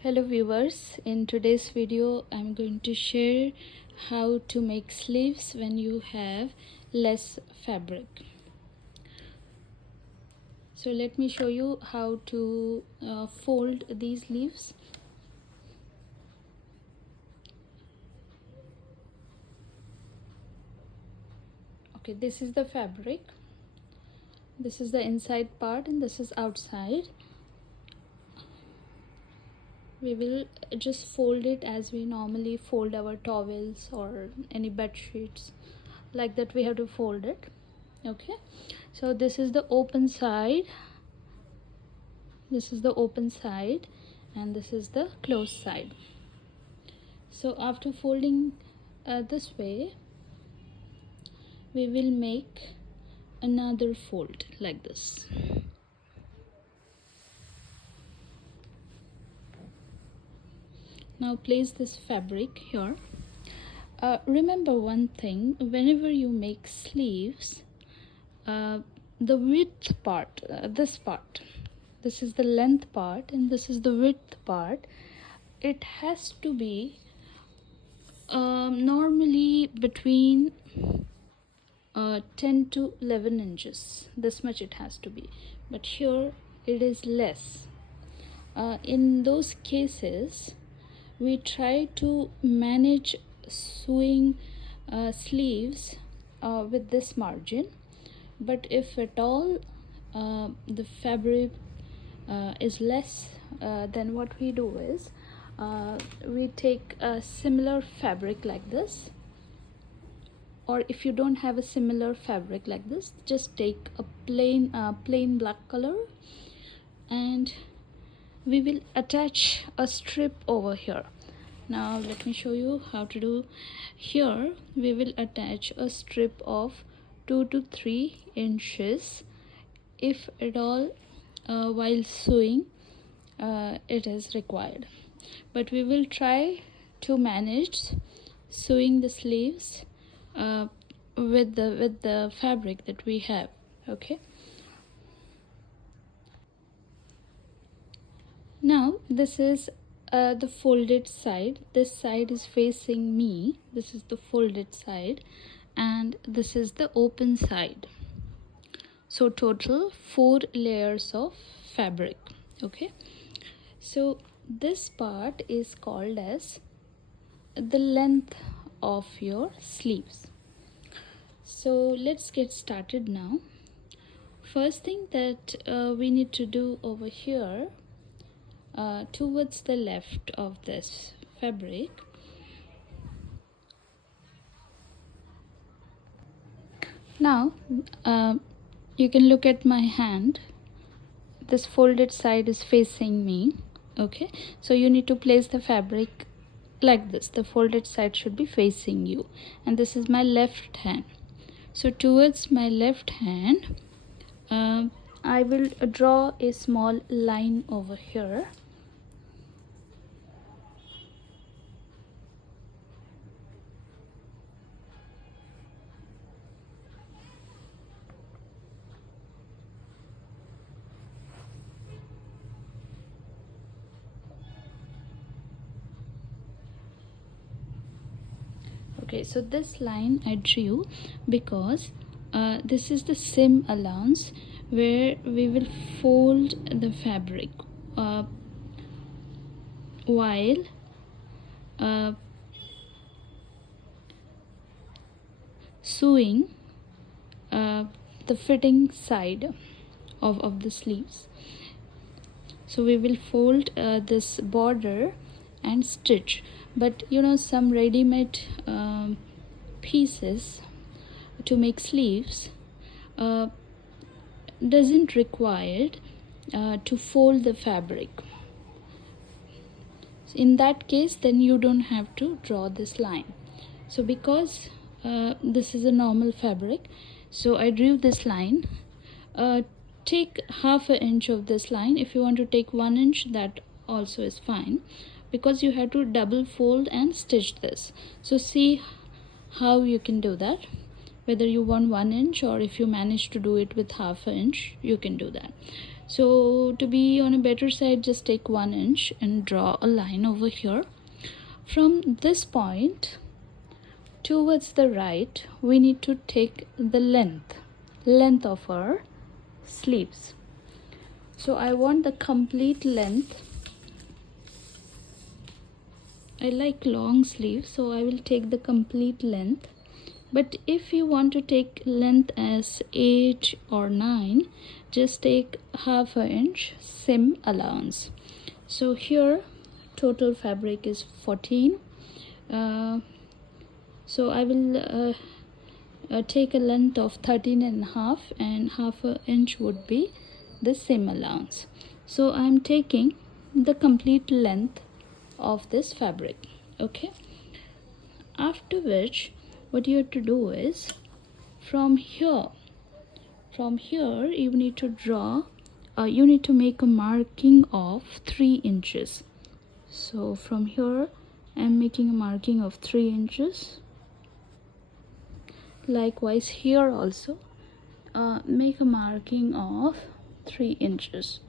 Hello viewers, in today's video I'm going to share how to make sleeves when you have less fabric. So let me show you how to fold these leaves. Okay, this is the fabric, this is the inside part and this is outside. We will just fold it as we normally fold our towels or any bed sheets. Like that we have to fold it. Okay, so this is the open side, this is the open side and this is the closed side. So after folding this way, we will make another fold like this. Now place this fabric here. Remember one thing, whenever you make sleeves, the width part, this is the length part and this is the width part, it has to be normally between 10 to 11 inches, this much it has to be, but here it is less. In those cases we try to manage sewing sleeves with this margin, but if at all the fabric is less, then what we do is we take a similar fabric like this, or if you don't have a similar fabric like this, just take a plain black color and we will attach a strip over here. Now let me show you how to do. Here we will attach a strip of 2 to 3 inches if at all while sewing it is required, but we will try to manage sewing the sleeves with the fabric that we have. Okay, now this is the folded side. This side is facing me, this is the folded side, and this is the open side. So total 4 layers of fabric. Okay, so this part is called as the length of your sleeves. So let's get started now. First thing that we need to do over here, towards the left of this fabric, now you can look at my hand, this folded side is facing me. Okay, so you need to place the fabric like this, the folded side should be facing you, and this is my left hand. So towards my left hand I will draw a small line over here. Okay, so this line I drew because this is the seam allowance where we will fold the fabric while sewing the fitting side of the sleeves. So we will fold this border and stitch, but you know, some ready-made pieces to make sleeves doesn't require to fold the fabric. In that case, then you don't have to draw this line. So because this is a normal fabric, so I drew this line. Take half an inch of this line. If you want to take 1 inch, that also is fine, because you have to double fold and stitch this. So see how you can do that, whether you want 1 inch or if you manage to do it with half an inch, you can do that. So to be on a better side, just take 1 inch and draw a line over here. From this point towards the right, we need to take the length of our sleeves. So I want the complete length. I like long sleeves, so I will take the complete length. But if you want to take length as 8 or 9, just take half an inch seam allowance. So here total fabric is 14. So I will take a length of 13 and half an inch would be the seam allowance. So I'm taking the complete length of this fabric. Okay, after which what you have to do is from here you need to draw you need to make a marking of 3 inches. So from here I'm making a marking of 3 inches. Likewise here also make a marking of 3 inches.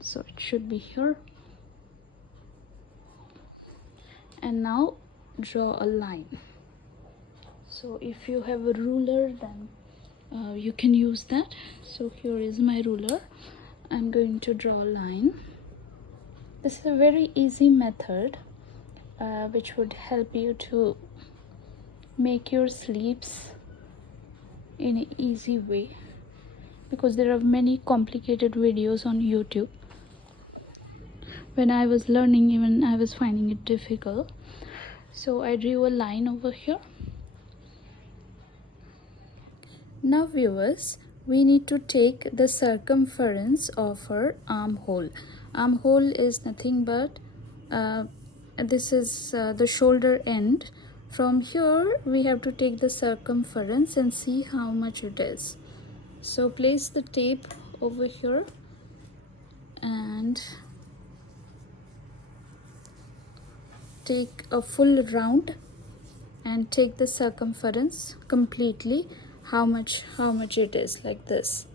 So it should be here. And now draw a line. So if you have a ruler, then you can use that. So here is my ruler. I'm going to draw a line. This is a very easy method which would help you to make your sleeves in an easy way, because there are many complicated videos on YouTube. When I was learning, even I was finding it difficult. So I drew a line over here. Now viewers, we need to take the circumference of our armhole. Armhole is nothing but this is the shoulder end. From here we have to take the circumference and see how much it is. So place the tape over here and take a full round and take the circumference completely, how much it is, like this.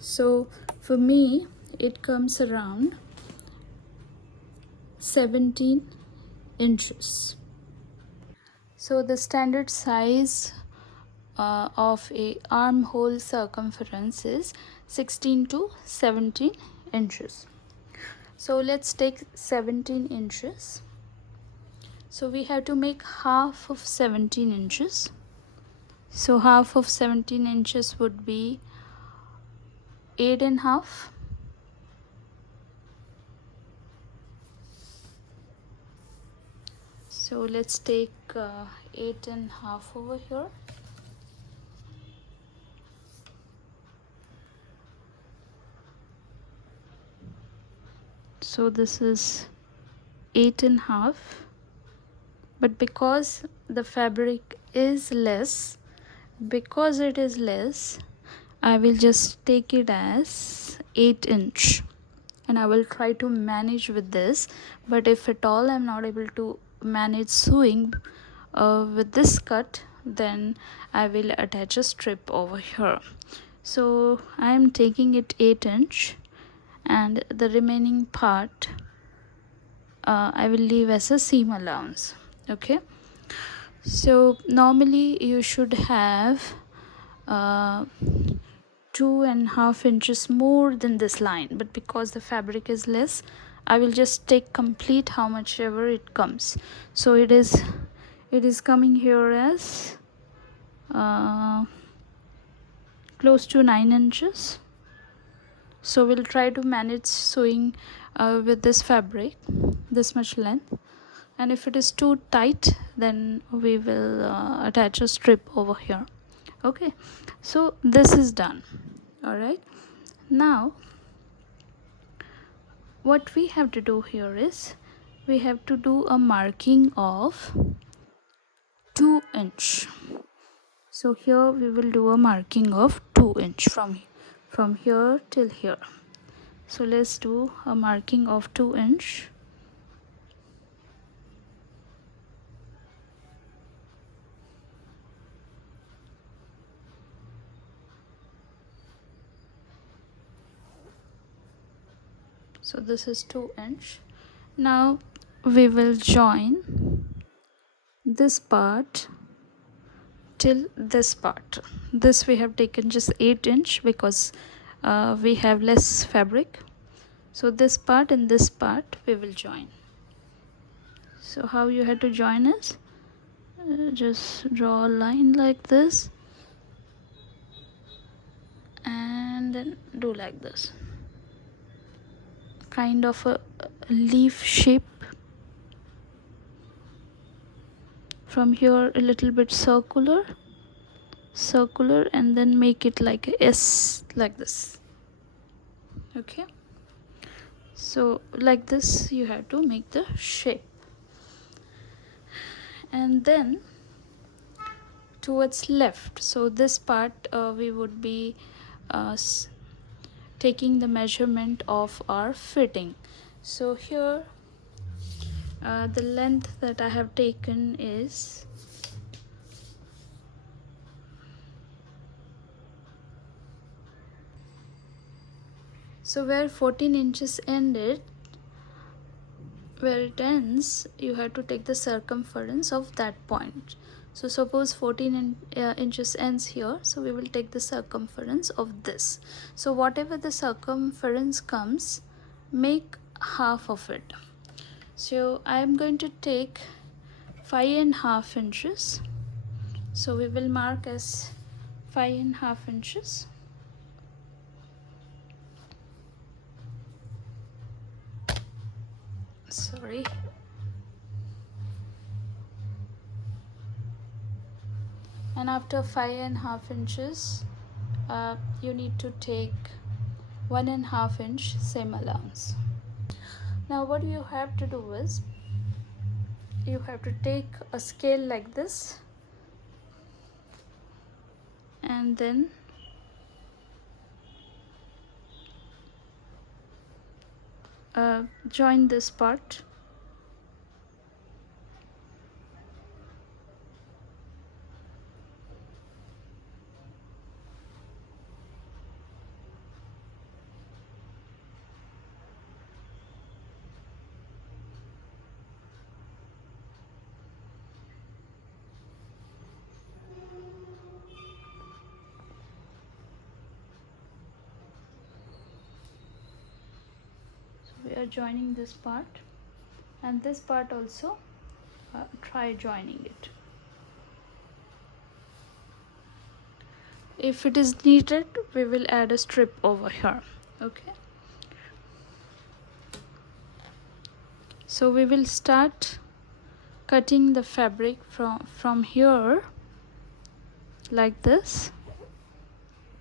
So for me it comes around 17 inches. So the standard size of a armhole circumference is 16 to 17 inches. So let's take 17 inches. So we have to make half of 17 inches. So half of 17 inches would be 8 and a half. So let's take 8 and a half over here. So this is 8 and a half. But because the fabric is less, I will just take it as 8 inch and I will try to manage with this. But if at all I'm not able to manage sewing with this cut, then I will attach a strip over here. So I am taking it 8 inch and the remaining part I will leave as a seam allowance. Okay, so normally you should have 2.5 inches more than this line, but because the fabric is less, I will just take complete how much ever it comes. So it is coming here as close to 9 inches. So we'll try to manage sewing with this fabric this much length, and if it is too tight, then we will attach a strip over here. Okay, so this is done. All right, now what we have to do here is we have to do a marking of 2 inch. So here we will do a marking of 2 inch from here till here. So let's do a marking of 2 inch. So this is 2 inch. Now we will join this part till this part. This we have taken just 8 inch because we have less fabric. So this part and this part we will join. So how you have to join is just draw a line like this and then do like this, kind of a leaf shape. From here a little bit circular, and then make it like a S like this. Okay, so like this you have to make the shape. And then towards left, so this part we would be taking the measurement of our fitting. So here the length that I have taken is so where 14 inches ended, where it ends, you have to take the circumference of that point. So suppose 14 inches ends here, so we will take the circumference of this. So whatever the circumference comes, make half of it. So I am going to take 5.5 inches. So we will mark as 5.5 inches. Sorry. And after 5.5 inches, you need to take 1.5 inch seam allowance. Now what you have to do is, you have to take a scale like this and then join this part. We are joining this part, and this part also try joining it. If it is needed, we will add a strip over here. Okay, so we will start cutting the fabric from here like this,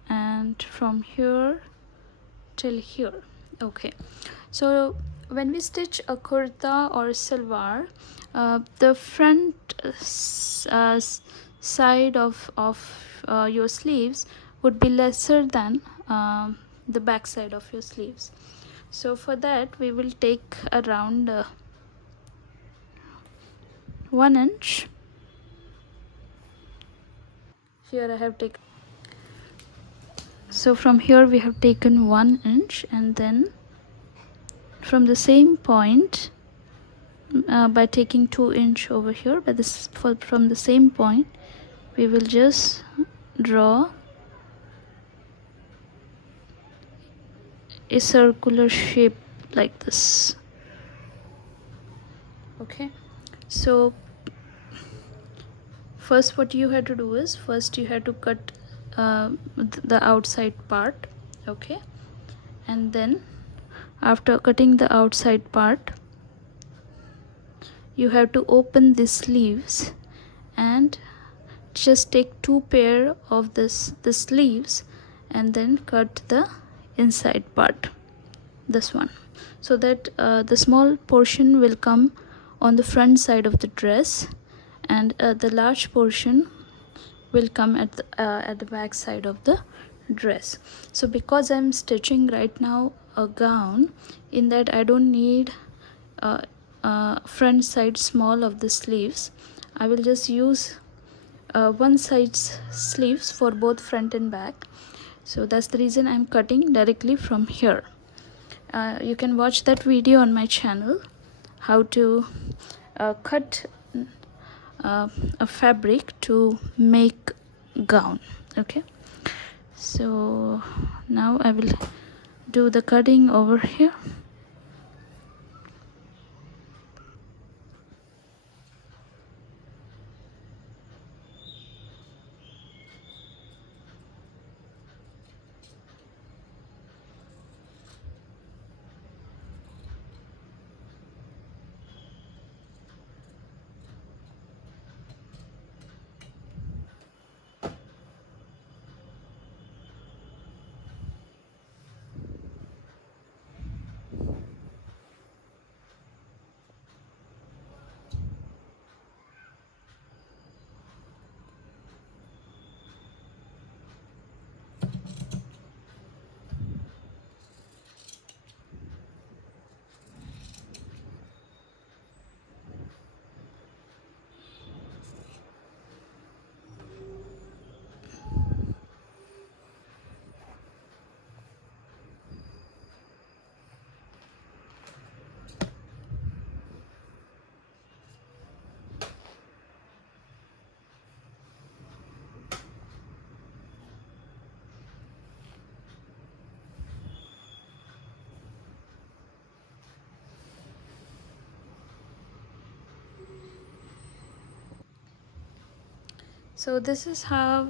and from here till here. Okay, so when we stitch a kurta or salwar, the front side of your sleeves would be lesser than the back side of your sleeves. So for that we will take around 1 inch. Here I have taken, so from here we have taken 1 inch, and then from the same point, by taking 2 inch over here, but this from the same point we will just draw a circular shape like this. Okay, so first what you have to do is, first you have to cut the outside part. Okay, and then after cutting the outside part, you have to open the sleeves and just take 2 pair of the sleeves and then cut the inside part, this one, so that the small portion will come on the front side of the dress, and the large portion will come at the back side of the dress. So because I'm stitching right now a gown, in that I don't need front side small of the sleeves. I will just use one side's sleeves for both front and back. So that's the reason I'm cutting directly from here. You can watch that video on my channel, how to cut a fabric to make gown. Okay, so now I will do the cutting over here. So this is how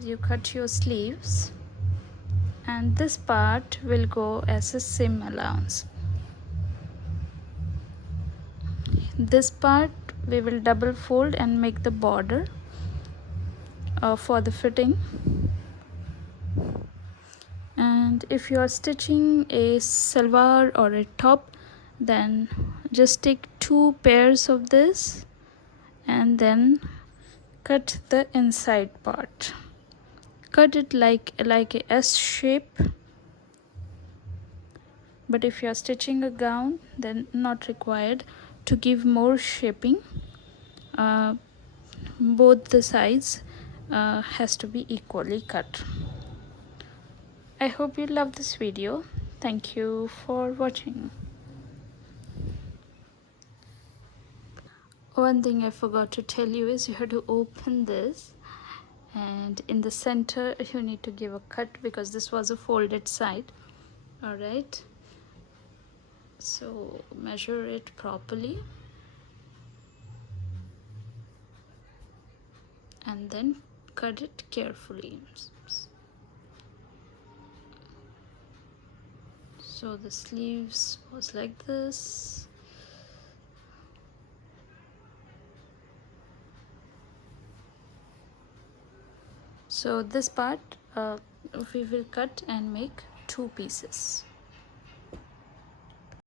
you cut your sleeves, and this part will go as a seam allowance. This part we will double fold and make the border for the fitting. And if you are stitching a salwar or a top, then just take 2 pairs of this and then cut the inside part. Cut it like a S shape, but if you are stitching a gown, then not required to give more shaping. Both the sides has to be equally cut. I hope you love this video. Thank you for watching. One thing I forgot to tell you is you have to open this, and in the center you need to give a cut because this was a folded side. All right, so measure it properly and then cut it carefully. So the sleeves was like this. So this part we will cut and make 2 pieces.